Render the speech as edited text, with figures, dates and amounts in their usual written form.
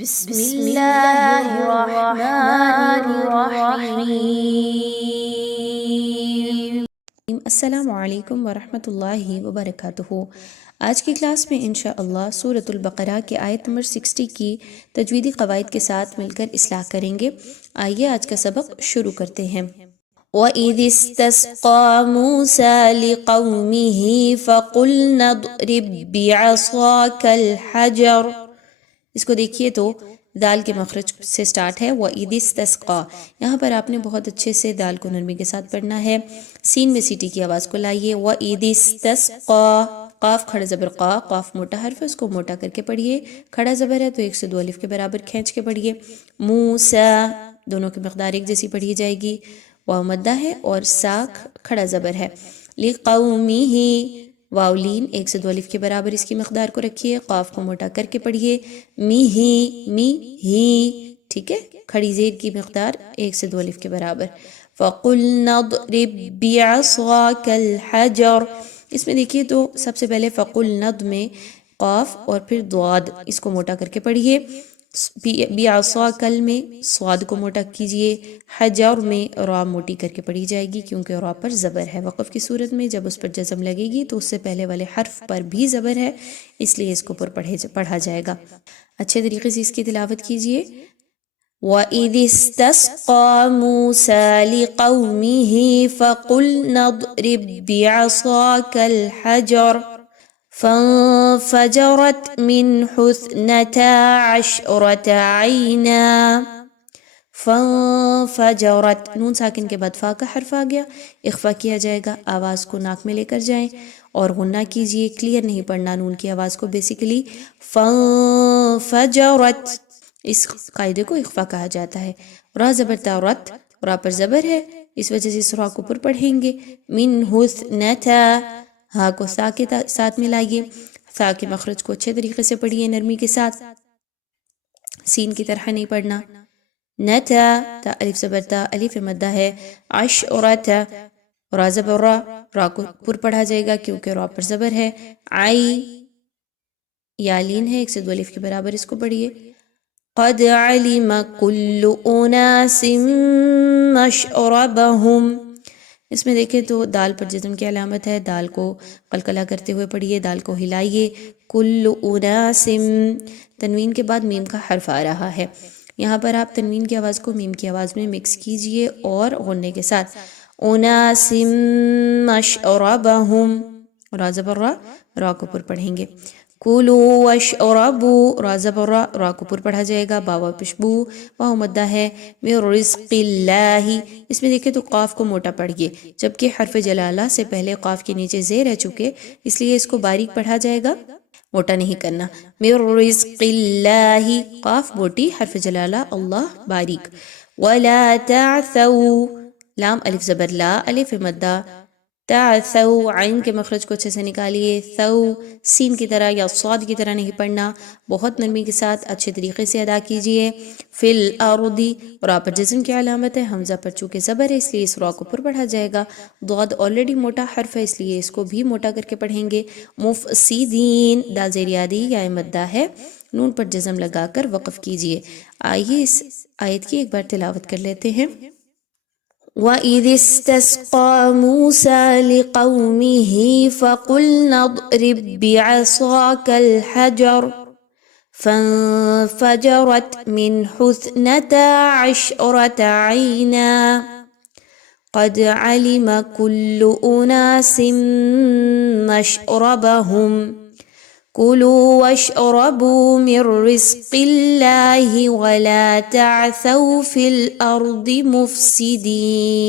بسم اللہ الرحمن الرحیم۔ السلام علیکم ورحمۃ اللہ وبرکاتہ۔ آج کی کلاس میں انشاءاللہ سورۃ البقرہ کی آیت نمبر 60 کی تجویدی قواعد کے ساتھ مل کر اصلاح کریں گے۔ آئیے آج کا سبق شروع کرتے ہیں۔ وَإِذِ اسْتَسْقَىٰ مُوسَىٰ لِقَوْمِهِ فَقُلْنَا اضْرِب بِّعَصَاكَ الْحَجَرَ۔ اس کو دیکھیے تو دال کے مخرج سے سٹارٹ ہے وَإِذِ اسْتَسْقَىٰ۔ یہاں پر آپ نے بہت اچھے سے دال کو نرمی کے ساتھ پڑھنا ہے۔ سین میں سیٹی کی آواز کو لائیے وَإِذِ اسْتَسْقَىٰ۔ قاف کھڑا زبر قا، قاف موٹا حرف ہے، اس کو موٹا کر کے پڑھیے۔ کھڑا زبر ہے تو 1 سے 2 الف کے برابر کھینچ کے پڑھیے۔ موسیٰ دونوں کی مقدار ایک جیسی پڑھی جائے گی۔ واو مدہ ہے اور سا کھڑا زبر ہے۔ لِقَوْمِهِ واو لین 1 سے 2 الف کے برابر اس کی مقدار کو رکھیے۔ قاف کو موٹا کر کے پڑھیے۔ می ہی ٹھیک ہے، کھڑی زیر کی مقدار 1 سے 2 الف کے برابر۔ فَقُلْنَا اضْرِب بِّعَصَاكَ الْحَجَرَ۔ اس میں دیکھیے تو سب سے پہلے فَقُلْنَا میں قاف اور پھر ضاد اس کو موٹا کر کے پڑھیے۔ بِعَصَاكَ میں صاد کو موٹا کیجئے۔ حجر میں را موٹی کر کے پڑھی جائے گی کیونکہ را پر زبر ہے۔ وقف کی صورت میں جب اس پر جزم لگے گی تو اس سے پہلے والے حرف پر بھی زبر ہے، اس لیے اس کو پر پڑھا جائے گا۔ اچھے طریقے سے اس کی تلاوت کیجئے۔ وَإِذِ اسْتَسْقَىٰ مُوسَىٰ لِقَوْمِهِ فَقُلْنَا اضْرِب بِّعَصَاكَ الْحَجَرَ فَانفَجَرَتْ مِنْهُ 12 عَيْنًا۔ فَانفَجَرَتْ نون ساکن کے بعد فا کا حرف آ گیا، اخفا کیا جائے گا۔ آواز کو ناک میں لے کر جائیں اور غنہ کیجئے، کلیئر نہیں پڑھنا نون کی آواز کو۔ بیسیکلی فَانفَجَرَتْ اس قاعدے کو اخفا کہا جاتا ہے۔ را زبر تا رت، را پر زبر ہے، اس وجہ سے اس را کو پر پڑھیں گے۔ مِنْهُ 12 ہا کو سا کے ساتھ ملائیے۔ سا کے مخرج کو اچھے طریقے سے پڑھیے نرمی کے ساتھ، سین کی طرح نہیں پڑھنا۔ نتا تا الف زبر تا الف مدہ ہے۔ عشرت را زبر را کو پر پڑھا جائے گا کیونکہ را پر زبر ہے۔ عی یا لین ہے 1 سے 2 الف کے برابر، اس کو پڑھیے۔ قد علم كل اناس مشربهم۔ اس میں دیکھیں تو دال پر جزم کی علامت ہے، دال کو قلقلہ کرتے ہوئے پڑھیے، دال کو ہلائیے۔ کل اناس تنوین کے بعد میم کا حرف آ رہا ہے، یہاں پر آپ تنوین کی آواز کو میم کی آواز میں مکس کیجئے اور غنے کے ساتھ اناس مشربهم را زبر را کو پر پڑھیں گے۔ کلو واشربو را زبر را کو پر پڑھا جائے گا۔ باوا پشبو واو مدہ ہے۔ من رزق اللہ اس میں دیکھیں تو قاف کو موٹا پڑھیے، جبکہ حرف جلالہ سے پہلے قاف کے نیچے زیر رہ چکے، اس لیے اس کو باریک پڑھا جائے گا، موٹا نہیں کرنا۔ من رزق اللہ قاف موٹی، حرف جلالہ اللہ باریک۔ ولا تعثوا لام الف زبر لا الف مدہ۔ تعثوا عین کے مخرج کو اچھے سے نکالیے۔ ثو سین کی طرح یا صاد کی طرح نہیں پڑھنا، بہت نرمی کے ساتھ اچھے طریقے سے ادا کیجئے۔ فی الارض را پر جزم کی علامت ہے، حمزہ پر چونکہ زبر ہے اس لیے اس را کو پر پڑھا جائے گا۔ ضاد آلریڈی موٹا حرف ہے اس لیے اس کو بھی موٹا کر کے پڑھیں گے۔ مفسدین دال زیر یادی یا مدہ ہے، نون پر جزم لگا کر وقف کیجئے۔ آئیے اس آیت کی ایک بار تلاوت کر لیتے ہیں۔ وَإِذِ اسْتَسْقَىٰ مُوسَىٰ لِقَوْمِهِ فَقُلْنَا اضْرِب بِّعَصَاكَ الْحَجَرَ فَانفَجَرَتْ مِنْهُ 12 عَيْنًا قَدْ عَلِمَ كُلُّ أُنَاسٍ مَّشْرَبَهُمْ كُلُوا وَاشْرَبُوا مِن رِّزْقِ اللَّهِ وَلَا تَعْثَوْا فِي الْأَرْضِ مُفْسِدِينَ۔